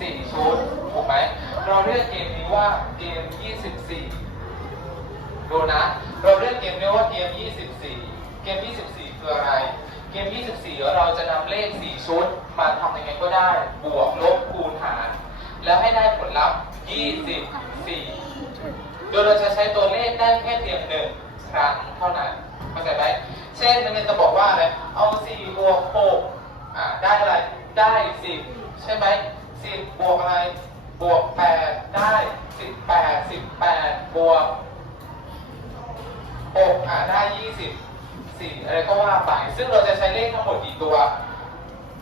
สี่ชุด ถูกไหม เราเรียกเกมนี้ว่าเกม 24 ดูนะ เราเรียกเกมนี้ว่าเกม 24 เกม 24 คืออะไร เกม 24 เราจะนำเลข 4 ชุด มาทำยังไงก็ได้ บวกลบคูณหาร แล้วให้ได้ผลลัพธ์ 24 โดยเราจะใช้ตัวเลขได้แค่เพียงหนึ่งครั้งเท่านั้น เข้าใจไหม เช่นมันจะบอกว่าอะไร เอา 4 บวก 6 อ่าได้อะไร ได้ 10 ใช่ไหม 10บวกอะไร บวก8ได้18 18บวก6อ่าได้20 4อะไรก็ว่าไป ซึ่งเราจะใช้เลขทั้งหมดกี่ตัว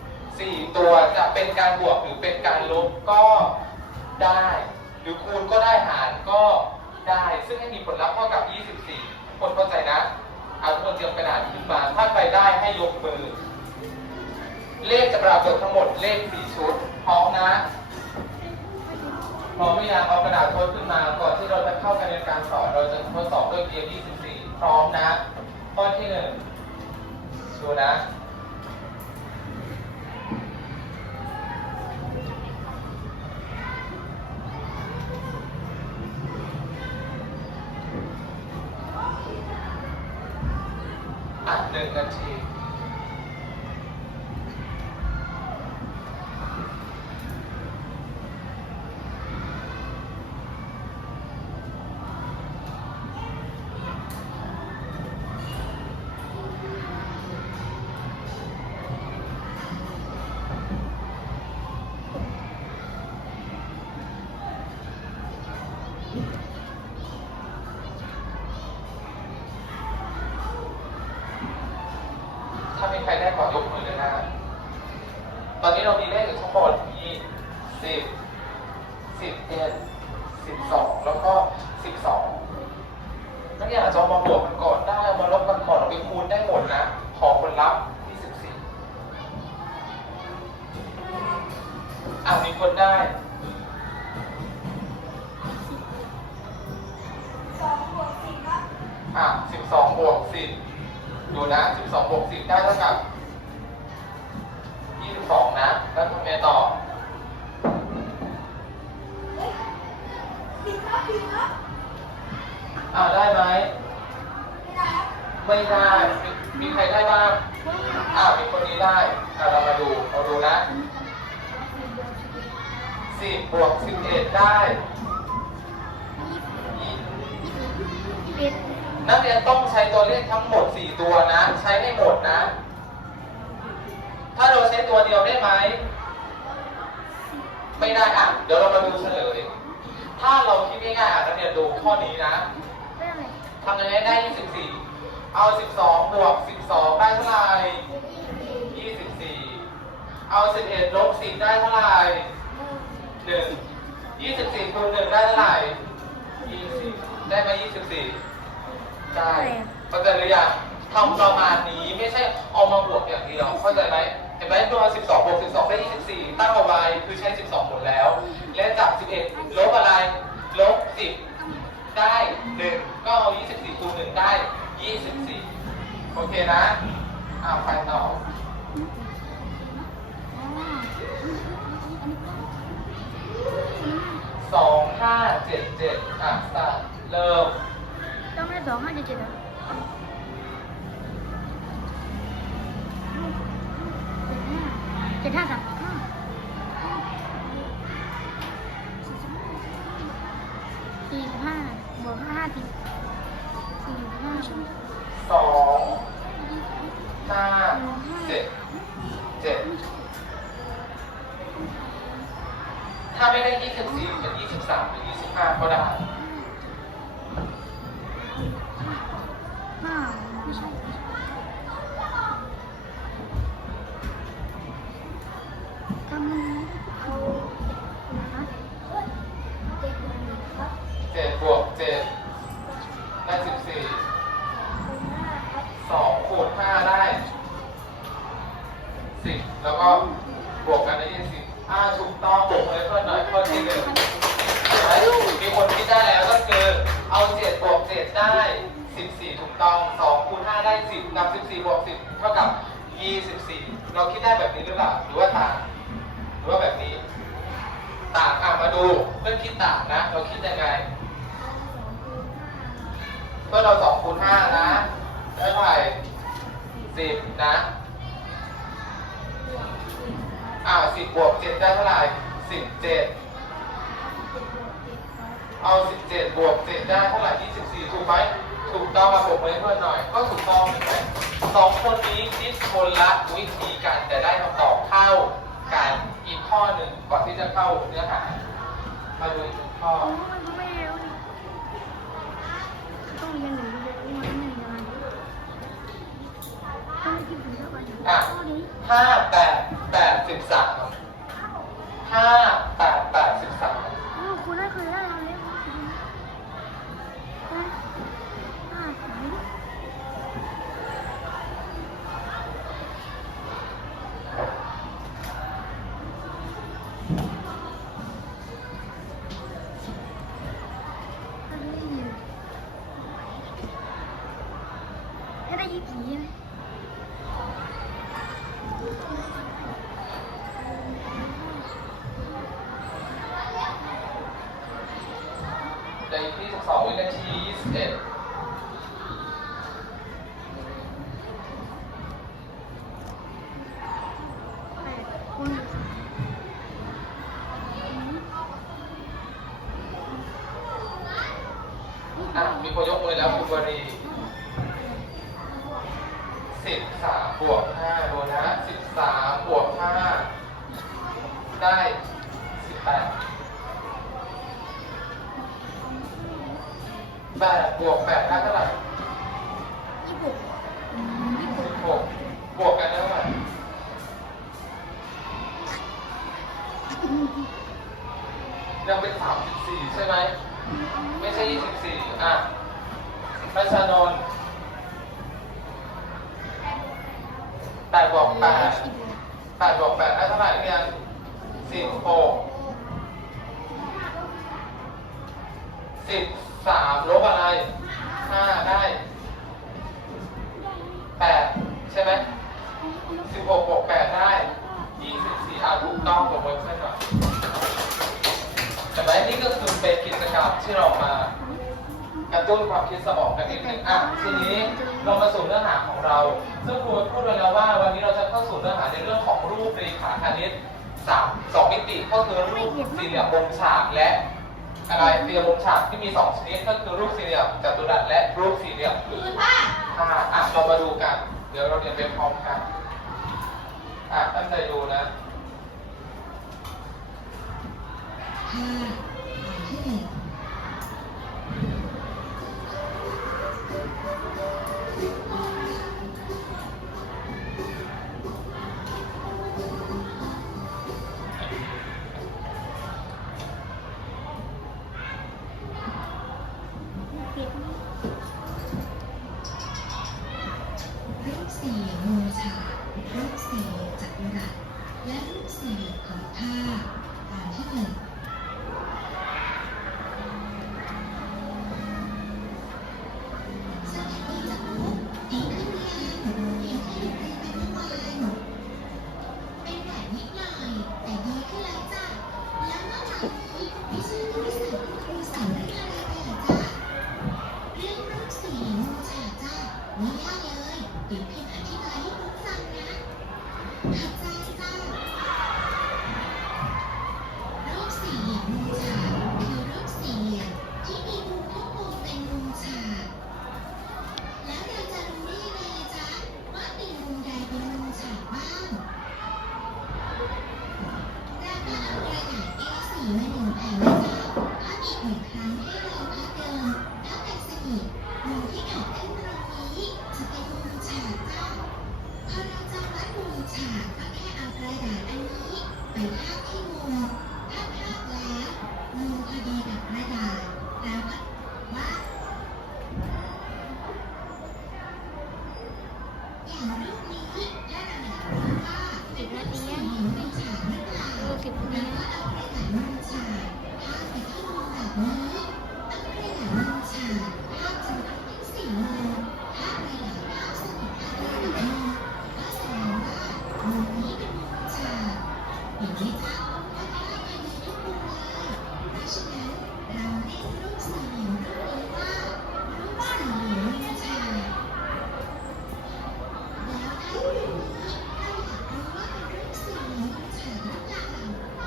4ตัวจะเป็นการบวกหรือเป็นการลบก็ได้ หรือคูณก็ได้หารก็ได้ ซึ่งให้มีผลลัพธ์เท่ากับ 24 คนเข้าใจนะ เอาทุกคนเตรียมกระดาษขึ้นมา ถ้าใครได้ให้ยกมือ เลขจะปรากฏทั้งหมดเลขสี่ชุดพร้อมนะพร้อมหรือยังเอากระดาษโพสขึ้นมาก่อนที่เราจะเข้ากันในการสอนเราจะทดสอบด้วยเกม24พร้อมนะข้อที่หนึ่งดูนะ อะสิบสองบวกสิบดูนะสิบสองบวกสิบได้เท่ากับยี่สิบสองนะ แล้วทำไงต่ออ่าได้ไหม ไม่ได้ มีมีใครได้บ้างอ่ามีคนนี้ได้อ่าเรามาดูเราดูนะสิบบวกสิบเอ็ดได้ยี่ นักเรียนต้องใช้ตัวเลขทั้งหมด 4 ตัวนะ ใช้ให้หมดนะ ถ้าเราใช้ตัวเดียวได้ไหม ไม่ได้อะ เดี๋ยวเรามาดูเฉลย ถ้าเราคิดง่ายๆอะนักเรียนดูข้อนี้นะทำยังไงได้ 24 เอา 12 บวก 12 ได้เท่าไหร่ 24 เอา 11 ลบ 10 ได้เท่าไหร่1 24คูณ1ได้เท่าไหร่ 20 ได้ไหม24 ได้เข้าใจหรือยังทำประมาณนี้ไม่ใช่เอามาบวกอย่างเดียวเข้าใจไหมเห็นไหมตัว 12 บวก 12 ได้ 24 ตั้งเอาไว้คือใช้ 12 หมดแล้ว และจาก 11 ลบอะไร ลบ 10 ได้ 1 ก็เอา 24 คูณ 1 ได้ 24 โอเคนะอ้าวไปต่อ2 5 7 7อะสตาร์เริ่ม ต้องได้สองห้าเจ็ดเจ็ดเหรอเจ็ดห้าสาม ก็บวกกันได้ยี่สิบอ่าถูกต้องบวกเลยเพื่อนหน่อยข้อที่หนึ่งเห็นไหมมีคนคิดได้แล้วก็คือเอาเจ็ดบวกเจ็ดได้สิบสี่ถูกต้องสองคูณห้าได้สิบกับสิบสี่บวกสิบเท่ากับยี่สิบสี่เราคิดได้แบบนี้หรือเปล่าหรือว่าต่างหรือว่าแบบนี้ ต่างค่ะมาดูเพื่อนคิดต่างนะ เราคิดยังไงเพื่อนเราสองคูณห้านะได้เท่าไหร่สิบนะ อ่าสิบบวกเจ็ดได้เท่าไหร่สิบเจ็ดเอาสิบเจ็ดบวกเจ็ดได้เท่าไหร่ยี่สิบสี่ถูกไหมถูกต้องมาบอให้เพื่อนหน่อย ก็ถูกต้องเห็นไหมสองคนนี้คิดคนละวิธีกันแต่ได้คำตอบเท่ากันอีกข้อหนึ่งก่อนที่จะเข้าเนื้อหามาดูอีกข้ออ๋อมันก็ไม่เร็วนี่ต้องเรียนหนึ่งเดียวมันไม่นานต้องคิดถึงเท่ากัน อะห้าแปดแปดสิบสามห้าแปดแปดสิบสาม ที่ 12 วินาที 21 ไม่ใช่ยี่สิบสี่อะรัชนนท์แปดบวกแปดแปดบวกแปดได้เท่าไหร่เนี่ยสิบหกสิบสามลบอะไรห้าได้แปดใช่ไหมสิบหกบวกแปดได้ยี่สิบสี่อะถูกต้องผมเวิร์กเพื่อนหน่อย แต่ไนี่ก็คือเป็นกิจกรรมที่เรามากระตุ้นความคิดสมองกันนิดนึงอะทีนี้เรามาสู่เนื้อหาของเรา ซึ่งครูพูดไว้แล้วว่าวันนี้เราจะเข้าสู่เนื้อหาในเรื่องของรูปเรขาคณิตสามสองมิติก็คือรูปสี่เหลี่ยมวงฉากและอะไรสี่เหลี่ยมวงฉากที่มีสองชนิดก็คือรูปสี่เหลี่ยมจัตุรัสและรูปสี่เหลี่ยมผืนผ้าอะเรามาดูกัน เดี๋ยวเราเรียนไปพร้อมกันอะตั้งใจดูนะ Yeah. ก็แค่เอากระดาษอันนี้ไปทาบที่มูถ้าทาบแล้วมูพอดีกับกระดาษแล้วก็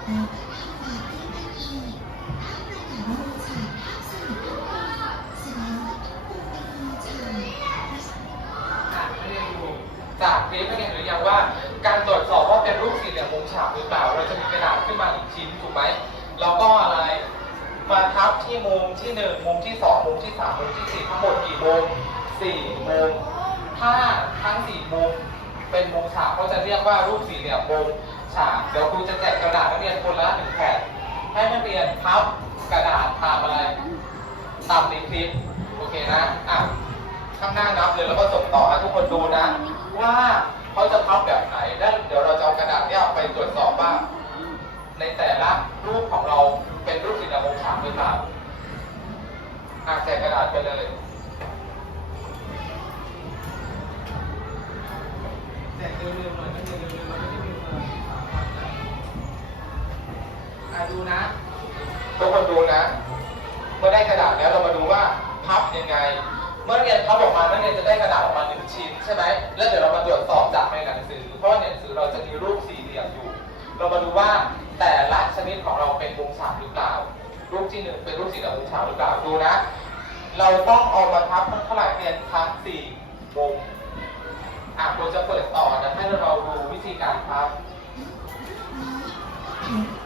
อะไม่ได้ดูจากคลิปไม่ได้เห็นหรือยังว่า การตรวจสอบว่าเป็นรูปสี่เหลี่ยมมุมฉากหรือเปล่า เราจะมีกระดาษขึ้นมาอีกชิ้นถูกไหมแล้วก็อะไร มาทับที่มุมที่หนึ่งมุมที่สองมุมที่สามมุมที่สี่ทั้งหมดกี่มุมสี่มุม ถ้าทั้งสี่มุมเป็นมุมฉากเขาจะเรียกว่ารูปสี่เหลี่ยมมุมฉาก เดี๋ยวครูจะแจกกระดาษนักเรียนคนละหนึ่งแผ่นให้นักเรียนพับกระดาษตามอะไร ตามในคลิปโอเคนะ อะ ข้างหน้านับ เลยแล้วก็ส่งต่อให้ทุกคนดูนะ ว่าเขาจะพับแบบไหนแล้วเดี๋ยวเราจะเอากระดาษเนี่ยไปตรวจสอบว่า ในแต่ละรูปของเราเป็นรูปสี่เหลี่ยมมุมฉากหรือเปล่าอะแจกกระดาษไปเลยแจกเร็วๆหน่อยไม่เร็วๆเราไม่ได้มีเวลาสามวันนะอะดูนะทุกคนดูนะ เมื่อได้กระดาษแล้วเรามาดูว่าพับยังไง มื่อเรียนพับออกมานักเรียนจะได้กระดาษออกมาหนึ่งชิ้นใช่ไหมแล้วเดี๋ยวเรามาตรวจสอบจากในหนังสือ เพราะว่าในหนังสือเราจะมีรูปสี่เหลี่ยมอยู่ เรามาดูว่าแต่ละชนิดของเราเป็นมุมฉากหรือเปล่า รูปที่หนึ่งเป็นรูปสี่เหลี่ยมมุมฉากหรือเปล่าดูนะ เราต้องเอามาพับเท่าไหร่เรียนทั้งสี่มุมอะเราจะเปิดต่อนะให้เราดูวิธีการพับอ่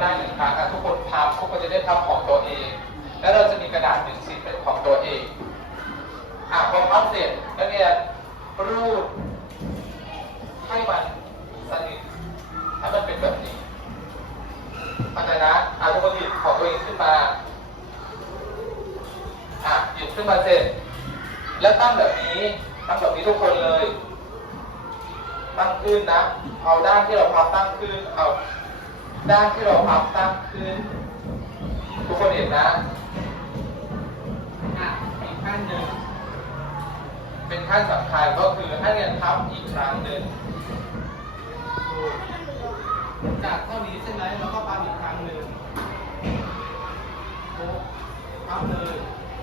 ได้หนึ่งครั้งอะทุกคนพับทุกคนจะได้พับของตัวเอง แล้วเราจะมีกระดาษหนึ่งชิ้นเป็นของตัวเองอะพอพับเสร็จนักเรียนรูดให้มันสนิทให้มันเป็นแบบนี้เข้าใจนะอะทุกคนหยิบของตัวเองขึ้นมาอะหยิบขึ้นมาเสร็จ แล้วตั้งแบบนี้ ตั้งแบบนี้ทุกคนเลย ตั้งขึ้นนะ เอาด้านที่เราพับตั้งขึ้น เอา ด้านที่เราพับตั้งขึ้น ทุกคนเห็นนะอะอีกขั้นหนึ่งเป็นขั้นสำคัญก็คือให้เรียนพับอีกครั้งหนึ่งจากเท่านี้ใช่ไหมเราก็พับอีกครั้งหนึ่งโอ้พับเลย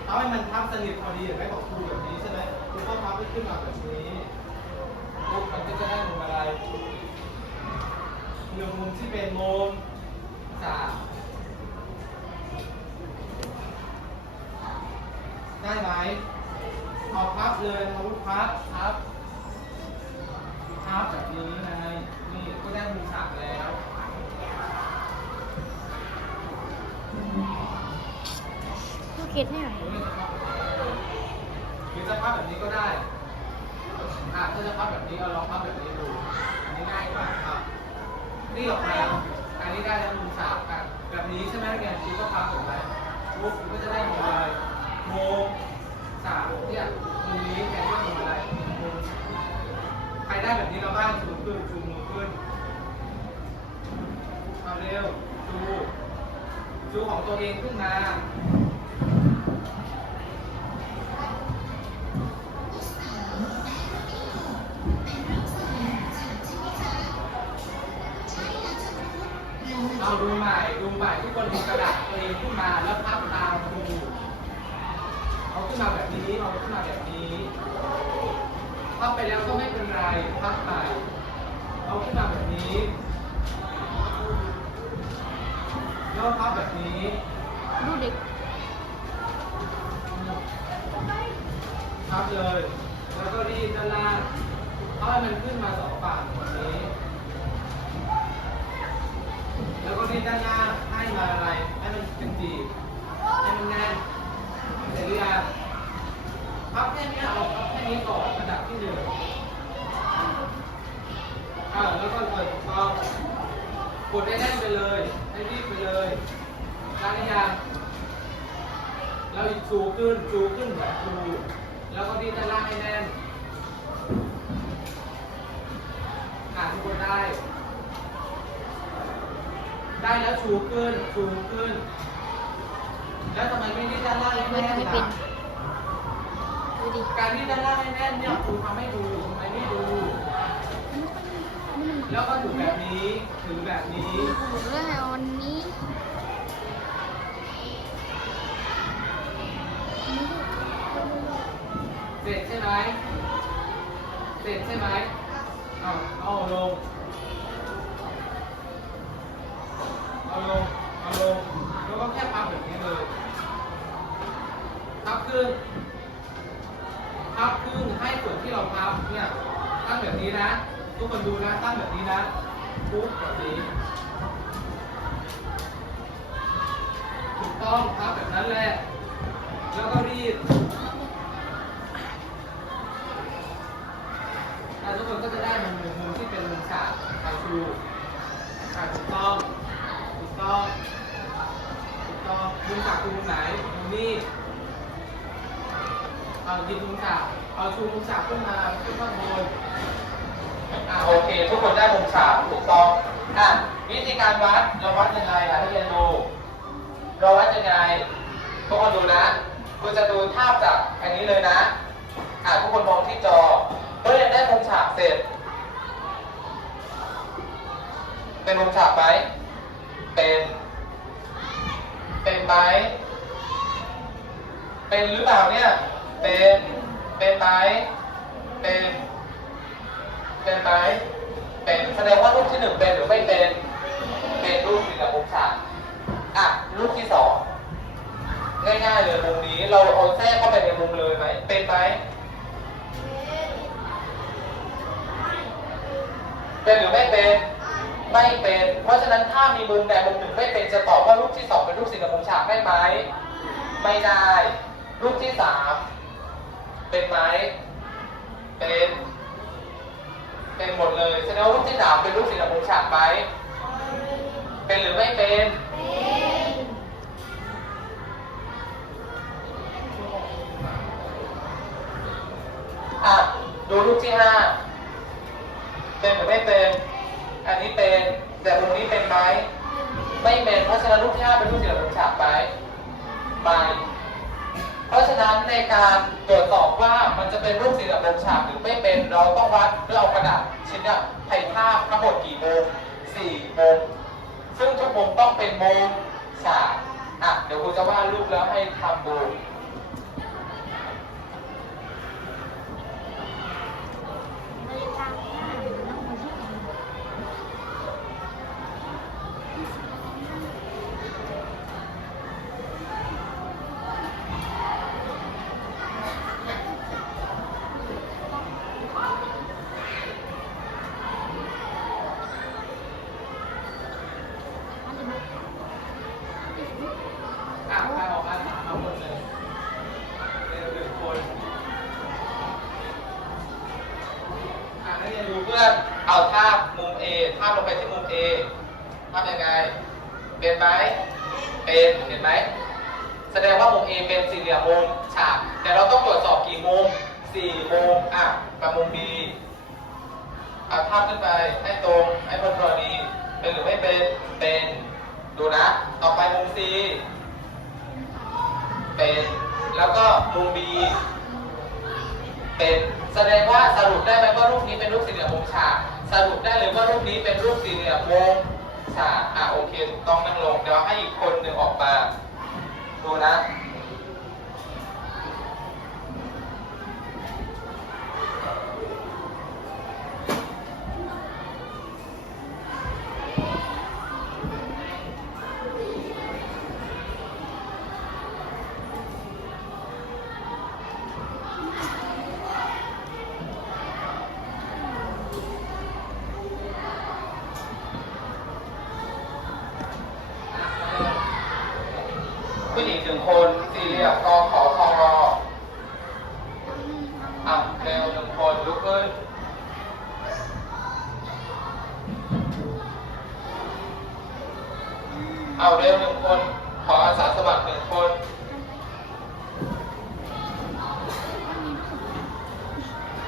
พับให้มันพับสนิทพอดีเห็นไหมของครูแบบนี้ใช่ไหมครูก็พับให้ขึ้นมาแบบนี้ปุ๊บมันก็จะได้มุมอะไร หนึ่งมุมที่เป็นมุมสามได้ไหมเอาพับเลยเอาพับพับพับแบบนี้ไงนี่ก็ได้มุมฉากแล้วลูกคิดให้หน่อยหรือจะพับแบบนี้ก็ได้อะถ้าจะพับแบบนี้เอาลองพับแบบนี้ดู อันนี้ง่ายกว่าครับ นี่ออกมาอันนี้ได้แล้วมุมสากอะแบบนี้ใช่ไหมเรียนคิดก็พับถูกไหมปุ๊บก็จะได้มุมอะไรมุมสามเนี่ยมุมนี้แทนที่มุมอะไรมุมใครได้แบบนี้เราบ้างชูขึ้นชูมือขึ้นเอาเร็วชูชูของตัวเองขึ้นมา กคนกระดาษตัวเองขึ้นมาแล้วพับตามครูเอาขึ้นมาแบบนี้เอาขึ้นมาแบบนี้พับไปแล้วก็ไม่เป็นไรพับใหม่เอาขึ้นมาแบบนี้แล้วพับแบบนี้ดูเด็กพับเลย แล้วก็รีดด้านล่างเอาให้มันขึ้นมาสองฝั่งแบบนี้ แล้วก็รีดด้านล่าให้มาอะไรให้มันเป็นจีบให้มันแน่นเสร็จหรือยังพับแค่นี้เอาพับแค่นี้ก่อนระดับที่หนึ่งอ่าแล้วก็เออถูกต้องกดให้แน่นไปเลยให้รีบไปเลยได้หรือยังแล้วจูขึ้นชูขึ้นแบบชูแล้วก็ที่ด้านล่างให้แน่นอ่าทุกคนได้ ได้แล้วชูขึ้นชูขึ้น แล้วทำไมไม่รีดด้านล่างให้แน่นล่ะดูดิการที่ด้านล่างให้แน่นเนี่ยครูทำให้ดูทำไมไม่ดู แล้วก็ถือแบบนี้ถือแบบนี้ผมเลือกวันนี้เสร็จใช่ไหมเสร็จใช่ไหมเอาเอาลง ครึ่งพับครึ่งให้ส่วนที่เราพับเนี่ยตั้งแบบนี้นะ ทุกคนดูนะตั้งแบบนี้นะปุ๊บแบบนี้ถูกต้องพับแบบนั้นแหละแล้วก็รีด อะทุกคนก็จะได้มุมหนึ่งมุมที่เป็นมุมฉากทางชูอะถูกต้อง ถูกต้อง ถูกต้อง มุมฉากคือมุมไหน มุมนี้ เอาหยิบมุมฉากเอา ชูมุมฉากขึ้นมาขึ้นข้างบนอะโอเค ทุกคนได้มุมฉากถูกต้องอะวิธีการวัดเราวัดยังไงอะให้เรียนดูเราวัดยังไงทุกคนดูนะคุณจะดูภาพจากอันนี้เลยนะอะทุกคนมองที่จอเมื่อยังได้มุมฉากเสร็จ เป็นมุมฉากไหมเป็น เป็นไหมเป็นหรือเปล่าเนี่ย เป็น เป็นไหมเป็นเป็นไหมเป็นแสดงว่ารูปที่หนึ่งเป็นหรือไม่เป็น เป็นรูปสี่เหลี่ยมมุมฉากอะรูปที่สองง่ายๆเลยมุมนี้เราเอาแทรกเข้าไปในมุมเลยไหมเป็นไหมเป็นหรือไม่เป็นไม่เป็น เพราะฉะนั้นถ้ามีมุมใดมุมหนึ่งไม่เป็นจะตอบว่ารูปที่สองเป็นรูปสี่เหลี่ยมมุมฉากได้ไหมไม่ได้ รูปที่สาม เป็นไหมเป็น เป็นหมดเลยแสดงว่ารูปที่สามเป็นรูปสี่เหลี่ยมมุมฉากไหมเป็นหรือไม่เป็นอะดูรูปที่ห้าเป็นหรือไม่เป็น อันนี้เป็น แต่มุมนี้เป็นไหม ไม่เป็น เพราะฉะนั้นรูปที่ห้าเป็นรูปสี่เหลี่ยมมุมฉากไหมไม่ เพราะฉะนั้นในการตรวจสอบว่ามันจะเป็นรูปสี่เหลี่ยมมุมฉากหรือไม่เป็นเราต้องวัดด้วยเอากระดาษชิ้นนี้ไถ่ภาพทั้งหมดกี่มุมสี่มุมซึ่งทุกมุมต้องเป็นมุมฉากอะเดี๋ยวครูจะวาดรูปแล้วให้ทำดู นาฬิกาหน้าน้องคนที่ทำ อะใครอ เรียนหนึ่งคนอะนักเรียนดูเพื่อเอาภามุม A ภาลงไปที่มุม A ภาพยังไง เป็นไหม เป็น เห็นไหม แสดงว่ามุม A เป็นสี่เหลี่ยมมุมฉาก แต่เราต้องตรวจสอบกี่มุมสี่มุมอะกับมุม B อะภาขึ้นไปให้ตรงให้พอดีเป็นหรือไม่เป็น เป็น ดูนะ ต่อไปมุม C เป็นแล้วก็มุมบีเป็นแสดงว่าสรุปได้ไหมว่ารูปนี้เป็นรูปสี่เหลี่ยมวงฉากสรุปได้เลยว่ารูปนี้เป็นรูปสี่เหลี่ยมวงฉากอะโอเคถูกต้องนั่งลงเดี๋ยวให้อีกคนหนึ่งออกมาดูนะ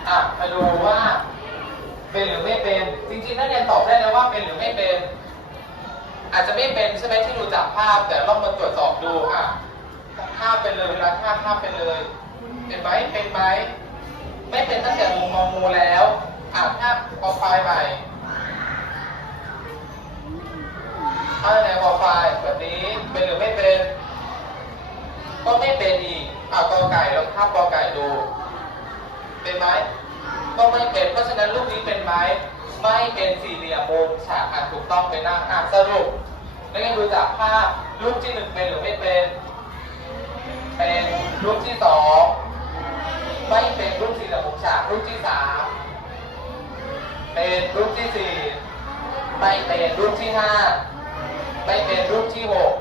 อะมาดูว่า เป็นหรือไม่เป็น จริงๆนักเรียนตอบได้แล้วว่าเป็นหรือไม่เป็น อาจจะไม่เป็นใช่ไหมที่ดูจากภาพ แต่ลองมาตรวจสอบดูอะภาพเป็นเลยเวลาภาพภาพเป็นเลย เป็นไหมเป็นไหมไม่เป็นตั้งแต่มุมมองมูแล้วอะภาพพอไฟล์ใหม่ถ้าในพอไฟล์แบบนี้เป็นหรือไม่เป็น ก็ไม่เป็นอีกอะกอไก่ลองภาพกอไก่ดู เป็นไหม ก็ไม่เป็น เพราะฉะนั้นรูปนี้เป็นไหมไม่เป็นสี่เหลี่ยมมุมฉากอะถูกต้องไปนั่งอะสรุปแล้วก็ดูจากภาพรูปที่หนึ่งเป็นหรือไม่เป็น เป็นรูปที่สองไม่เป็นรูปสี่เหลี่ยมมุมฉากรูปที่สามเป็นรูปที่สี่ไม่เป็นรูปที่ห้าไม่เป็นรูปที่หก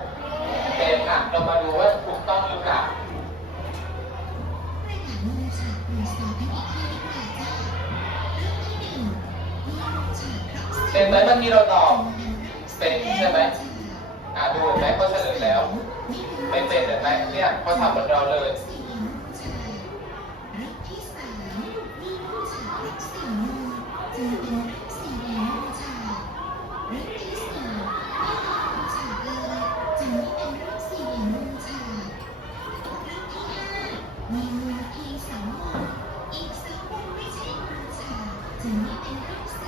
เป็นอะเรามาดูว่าถูกต้องหรือเปล่า เป็นไหมเมื่อกี้เราตอบเป็นใช่ไหมอะดูเห็นไหมเขาเฉลยแล้ว ไม่เป็นเห็นไหมเนี่ยเขาทำเหมือนเราเลยมีเป็นเราเลยจึงไม่เป็นรูปสี่เหลี่ยมมุมฉากรับที่ห้ามีมุมเพียงสองหมอีกสองมุมไม่ใช่มุมฉาจึงไม่เป็นรูปสี่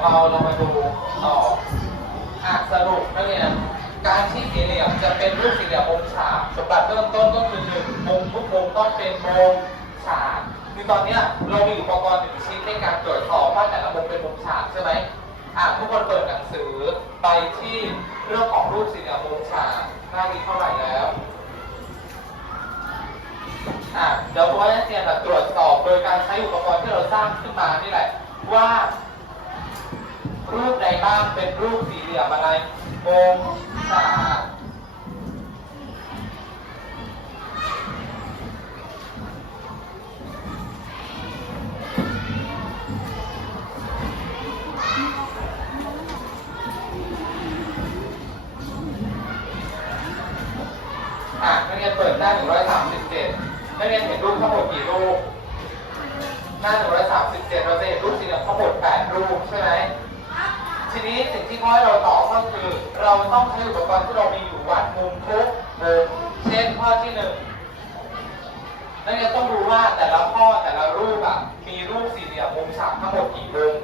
ของเราเรามาดูต่ออะสรุปนักเรียนการที่สี่เหลี่ยมจะเป็นรูปสี่เหลี่ยมมุมฉากสมบัติเริ่มต้นก็คือหนึ่งมุมทุกมุมต้องเป็นมุมฉากคือตอนเนี้ยเรามีอุปกรณ์หนึ่งชิ้นในการตรวจสอบว่าแต่ละมุมเป็นมุมฉากใช่ไหมอะทุกคนเปิดหนังสือไปที่เรื่องของรูปสี่เหลี่ยมมุมฉากหน้านี้เท่าไหร่แล้วอะเดี๋ยวพ่อนักเรียนตรวจสอบโดยการใช้อุปกรณ์ที่เราสร้างขึ้นมานี่แหละว่า รูปใดบ้างเป็นรูปสี่เหลี่ยมอะไรวงศา ว่าแต่ละข้อแต่ละรูปอะมีรูปสี่เหลี่ยมมุมฉากทั้งหมดกี่มุม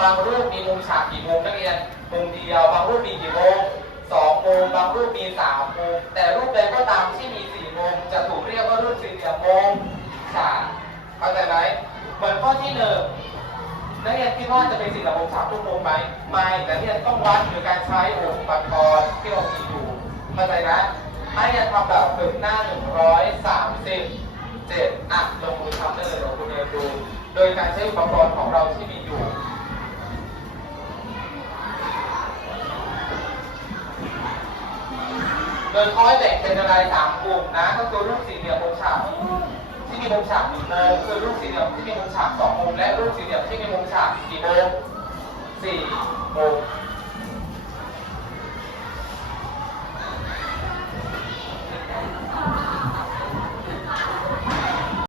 บางรูปมีมุมฉากกี่มุมนักเรียนมุมเดียวบางรูปมีกี่มุมสองมุมบางรูปมีสามมุมแต่รูปใดก็ตามที่มีสี่มุมจะถูกเรียกว่ารูปสี่เหลี่ยมมุมฉากเข้าใจไหมเหมือนข้อที่หนึ่งนักเรียนคิดว่าจะเป็นสิ่งระบบสามทุกมุมไหมไม่แต่นักเรียนต้องวัดโดยการใช้อุปกรณ์ที่เรามีอยู่เข้าใจนะให้นักเรียนทำแบบฝึกหน้าหนึ่งร้อยสามสิบ เจ็ดอะลงมือทำได้เลยลองคุณเรียนดู โดยการใช้อุปกรณ์ของเราที่มีอยู่โดยคอยแบ่งเป็นอะไรสามกลุ่มนะก็คือรูปสี่เหลี่ยมมุมฉากที่มีมุมฉากหนึ่งมุมคือรูปสี่เหลี่ยมที่มีมุมฉากสองมุมและรูปสี่เหลี่ยมที่มีมุมฉากกี่มุมสี่มุม